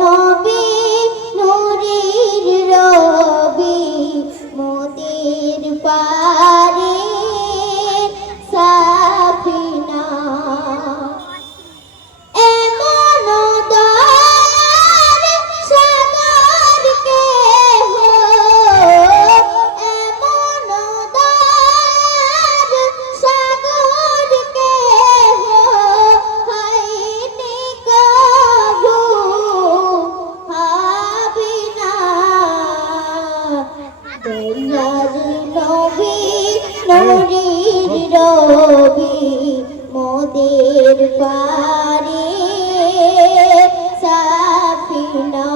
নবী নুরির রবি মোদির নদীর পারে সাফিনা।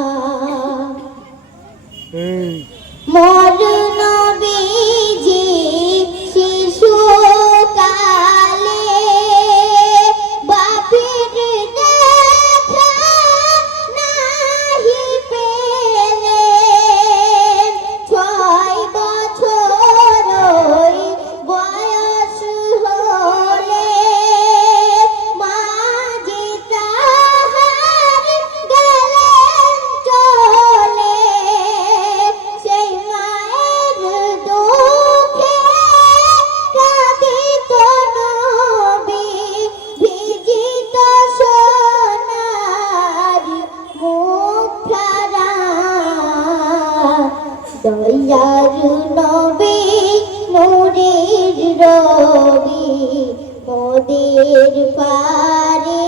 মরে দয়ালু নবে মোরের রবি মোদের পারে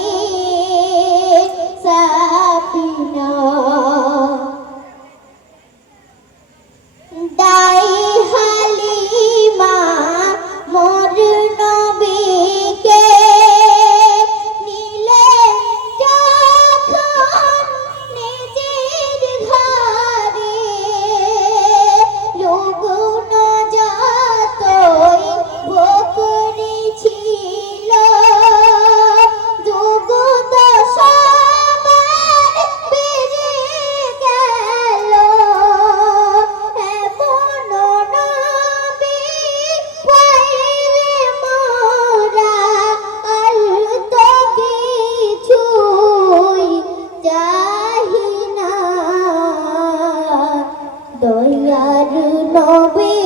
নবী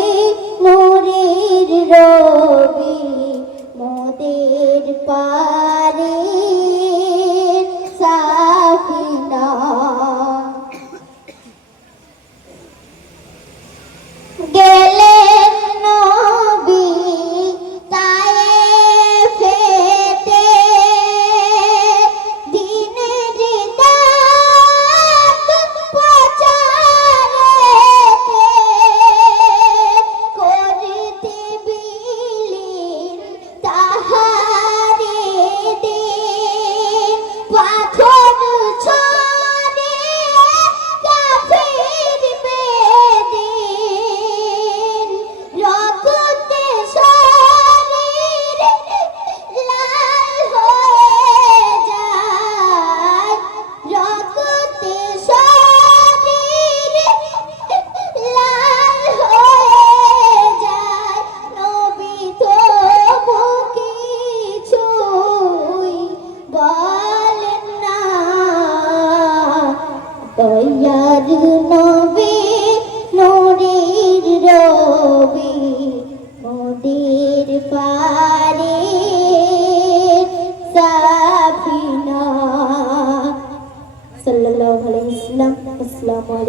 নূরের রবি মোদের পা দয়ার নবে নোরের রবে মোদের পারে সাফিনা। সাল্লাল্লাহু আলাইহি ওয়াসাল্লাম আসসালামু আলাইকুম।